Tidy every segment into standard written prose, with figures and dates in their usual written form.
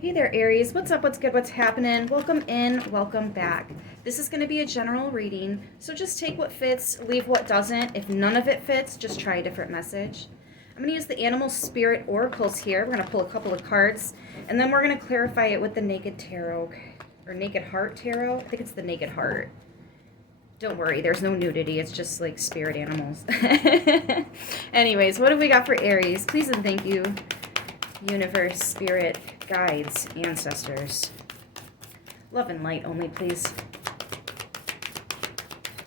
Hey there, Aries. What's up? What's good? What's happening? Welcome in. Welcome back. This is going to be a general reading, so just take what fits, leave what doesn't. If none of it fits, just try a different message. I'm going to use the Animal Spirit Oracles here. We're going to pull a couple of cards, and then we're going to clarify it with the Naked Tarot, or Naked Heart Tarot. I think it's the Naked Heart. Don't worry, there's no nudity. It's just like spirit animals. Anyways, what have we got for Aries? Please and thank you, universe, spirit, guides, ancestors. Love and light only, please.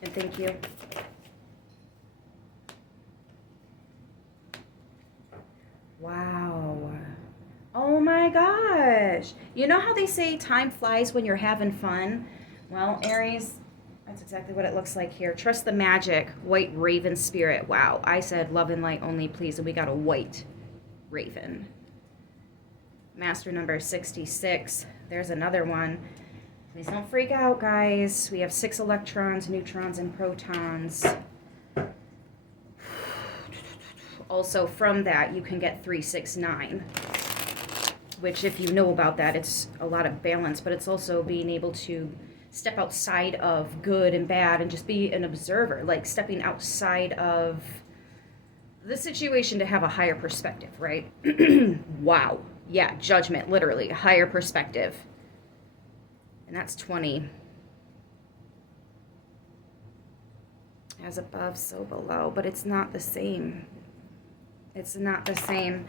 And thank you. Wow. Oh my gosh. You know how they say time flies when you're having fun? Well, Aries, that's exactly what it looks like here. Trust the magic. White raven spirit. Wow. I said love and light only, please. And we got a white raven. Master number 66. There's another one. Please don't freak out, guys. We have 6 electrons, neutrons, and protons. Also, from that, you can get 3, 6, 9. Which, if you know about that, it's a lot of balance. But it's also being able to step outside of good and bad and just be an observer. Like stepping outside of the situation to have a higher perspective, right? Wow. Yeah, judgment, literally, higher perspective. And that's 20. As above, so below. But it's not the same. It's not the same.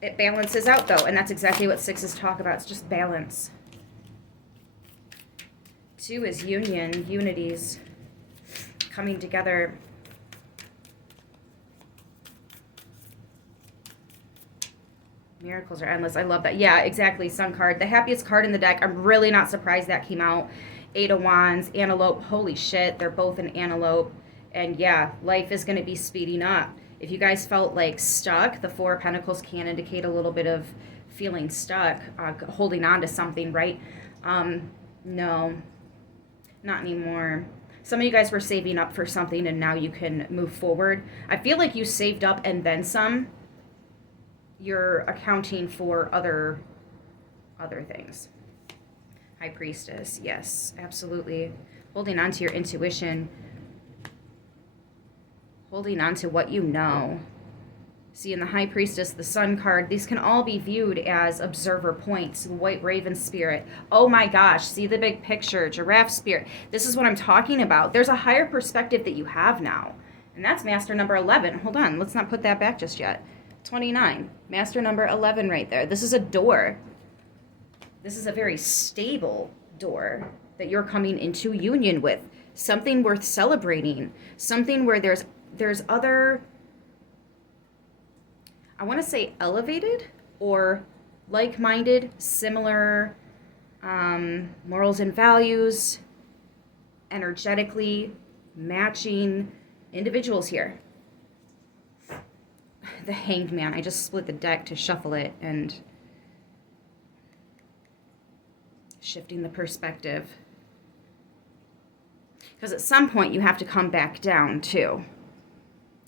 It balances out, though, and that's exactly what 6s talk about. It's just balance. 2 is union, unities, coming together. Miracles are endless. I love that. Yeah, exactly. Sun card. The happiest card in the deck. I'm really not surprised that came out. 8 of Wands, Antelope. Holy shit. They're both an Antelope. And yeah, life is going to be speeding up. If you guys felt like stuck, the 4 of Pentacles can indicate a little bit of feeling stuck, holding on to something, right? No, not anymore. Some of you guys were saving up for something and now you can move forward. I feel like you saved up and then some. You're accounting for other things. High Priestess, yes, absolutely. Holding on to your intuition. Holding on to what you know. See, in the High Priestess, the Sun card, these can all be viewed as observer points. White Raven Spirit. Oh my gosh, see the big picture. Giraffe Spirit. This is what I'm talking about. There's a higher perspective that you have now. And that's Master number 11. Hold on, let's not put that back just yet. 29. Master number 11 right there. This is a door. This is a very stable door that you're coming into union with. Something worth celebrating. Something where there's other, I want to say elevated or like-minded, similar morals and values, energetically matching individuals here. The Hanged Man. I just split the deck to shuffle it and shifting the perspective. Because at some point you have to come back down too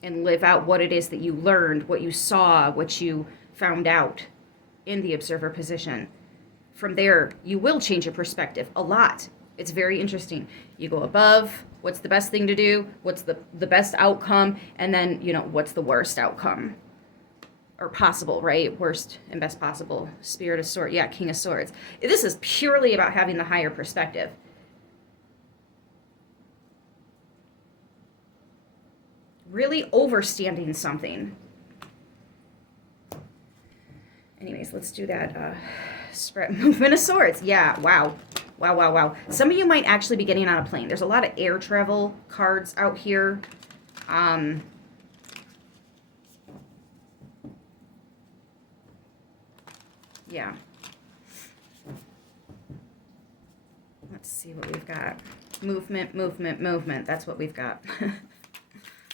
and live out what it is that you learned, what you saw, what you found out in the observer position. From there, you will change your perspective a lot. It's very interesting. You go above, what's the best thing to do? What's the best outcome? And then, what's the worst outcome? Or possible, right? Worst and best possible. Spirit of Swords. Yeah, King of Swords. This is purely about having the higher perspective. Really overstanding something. Anyways, let's do that spread. Movement of Swords. Yeah, wow. Wow, wow, wow. Some of you might actually be getting on a plane. There's a lot of air travel cards out here. Yeah. Let's see what we've got. Movement, movement, movement. That's what we've got.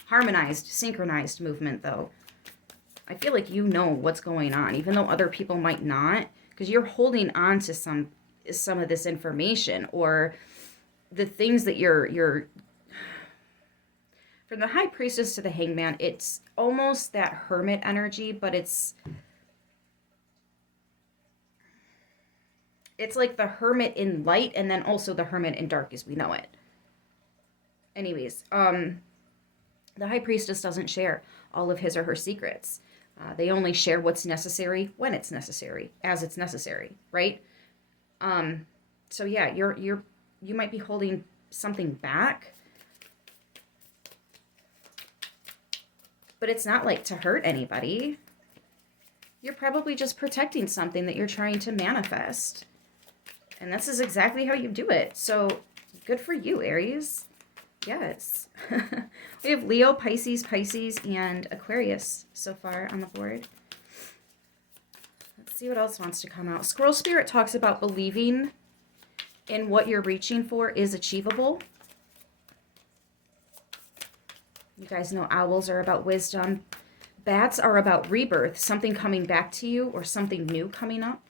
Harmonized, synchronized movement, though. I feel like you know what's going on, even though other people might not, because you're holding on to some of this information or the things that you're from the High Priestess to the Hangman. It's almost that hermit energy, but it's It's like the hermit in light and then also the hermit in dark as we know it. Anyways, the high priestess doesn't share all of his or her secrets. They only share what's necessary when it's necessary, as it's necessary, right? So yeah, you might be holding something back, but it's not like to hurt anybody. You're probably just protecting something that you're trying to manifest. And this is exactly how you do it. So good for you, Aries. Yes. We have Leo, Pisces, and Aquarius so far on the board. Let's see what else wants to come out. Squirrel Spirit talks about believing in what you're reaching for is achievable. You guys know owls are about wisdom. Bats are about rebirth, something coming back to you or something new coming up.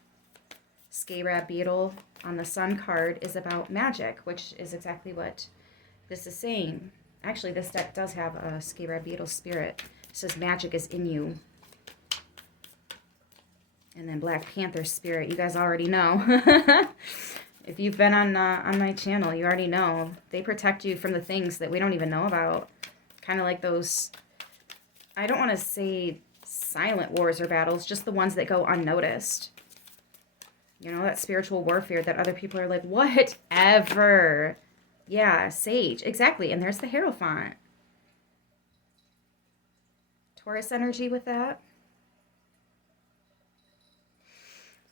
Scarab Beetle on the Sun card is about magic, which is exactly what this is saying. Actually, this deck does have a Scarab Beetle spirit. It says magic is in you. And then Black Panther spirit, you guys already know. If you've been on my channel, you already know. They protect you from the things that we don't even know about. Kind of like those, I don't want to say silent wars or battles, just the ones that go unnoticed. You know, that spiritual warfare that other people are like, whatever. Yeah, sage. Exactly. And there's the Hierophant. Taurus energy with that.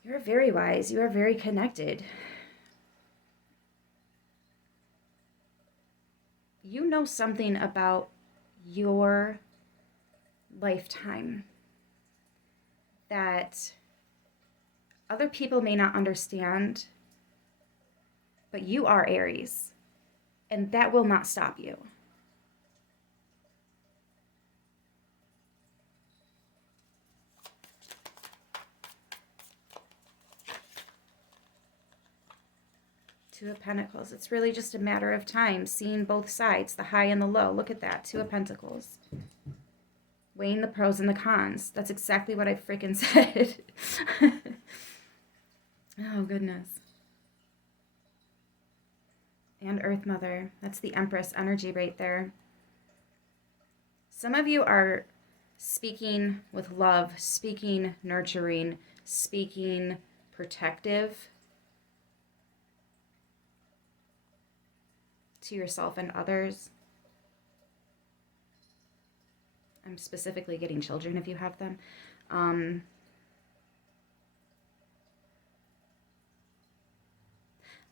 You're very wise. You are very connected. You know something about your lifetime that other people may not understand, but you are Aries, and that will not stop you. Two of Pentacles. It's really just a matter of time, seeing both sides, the high and the low. Look at that, Two of Pentacles. Weighing the pros and the cons. That's exactly what I freaking said. Oh, goodness. And Earth Mother. That's the Empress energy right there. Some of you are speaking with love, speaking nurturing, speaking protective to yourself and others. I'm specifically getting children if you have them.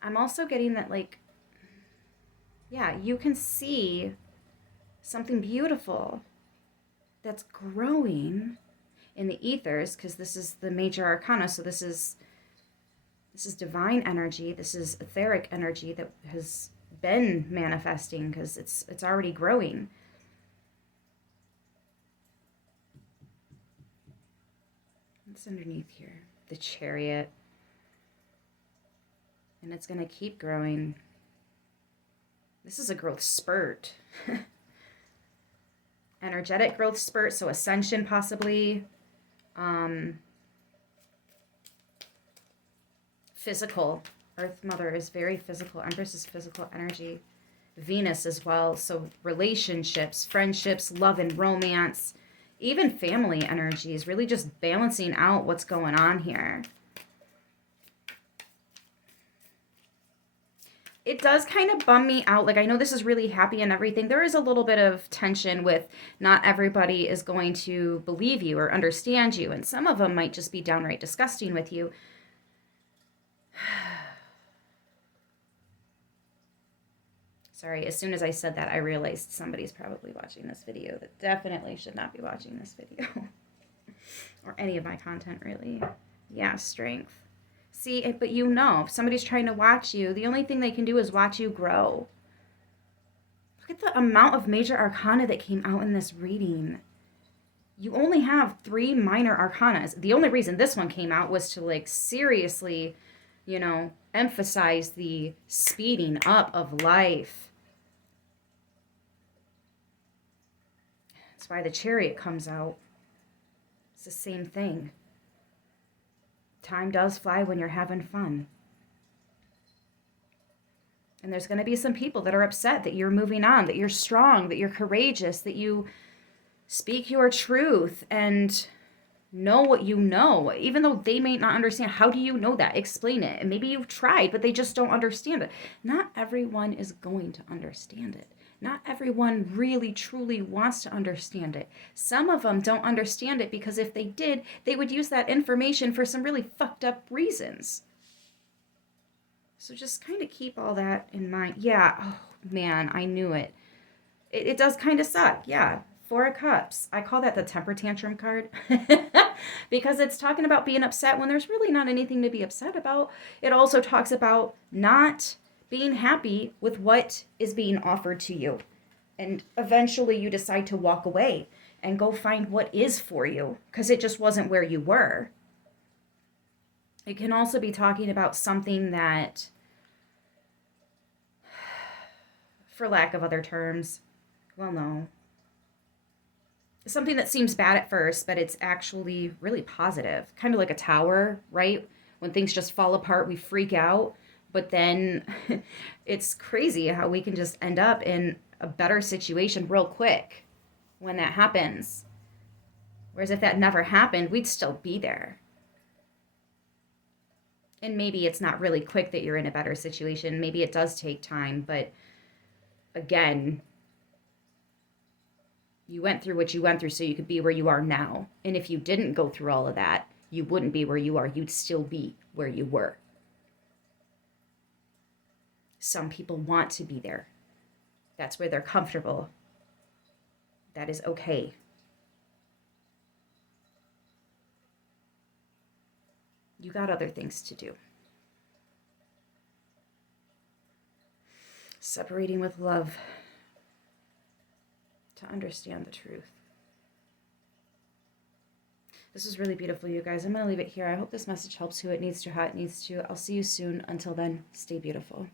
I'm also getting that, like, yeah, you can see something beautiful that's growing in the ethers, because this is the major arcana, so this is divine energy, this is etheric energy that has been manifesting, because it's already growing. What's underneath here? The Chariot. And it's going to keep growing. This is a growth spurt. Energetic growth spurt, so ascension possibly. Physical. Earth Mother is very physical. Empress is physical energy. Venus as well, so relationships, friendships, love and romance, even family energies, really just balancing out what's going on here. It does kind of bum me out. Like, I know this is really happy and everything. There is a little bit of tension with not everybody is going to believe you or understand you. And some of them might just be downright disgusting with you. Sorry, as soon as I said that, I realized somebody's probably watching this video that definitely should not be watching this video. Or any of my content, really. Yeah, strength. See, but you know, if somebody's trying to watch you, the only thing they can do is watch you grow. Look at the amount of major arcana that came out in this reading. You only have 3 minor arcanas. The only reason this one came out was to, like, seriously, you know, emphasize the speeding up of life. That's why the Chariot comes out. It's the same thing. Time does fly when you're having fun. And there's going to be some people that are upset that you're moving on, that you're strong, that you're courageous, that you speak your truth and know what you know, even though they may not understand. How do you know that? Explain it. And maybe you've tried, but they just don't understand it. Not everyone is going to understand it. Not everyone really, truly wants to understand it. Some of them don't understand it because if they did, they would use that information for some really fucked up reasons. So just kind of keep all that in mind. Yeah, oh man, I knew it. It does kind of suck. Yeah, Four of Cups. I call that the temper tantrum card because it's talking about being upset when there's really not anything to be upset about. It also talks about not being happy with what is being offered to you. And eventually you decide to walk away and go find what is for you because it just wasn't where you were. It can also be talking about something that, for lack of other terms, well, no, something that seems bad at first, but it's actually really positive. Kind of like a tower, right? When things just fall apart, we freak out. But then it's crazy how we can just end up in a better situation real quick when that happens. Whereas if that never happened, we'd still be there. And maybe it's not really quick that you're in a better situation. Maybe it does take time. But again, you went through what you went through so you could be where you are now. And if you didn't go through all of that, you wouldn't be where you are. You'd still be where you were. Some people want to be there. That's where they're comfortable. That is okay. You got other things to do. Separating with love to understand the truth. This is really beautiful, you guys. I'm going to leave it here. I hope this message helps who it needs to, how it needs to. I'll see you soon. Until then, stay beautiful.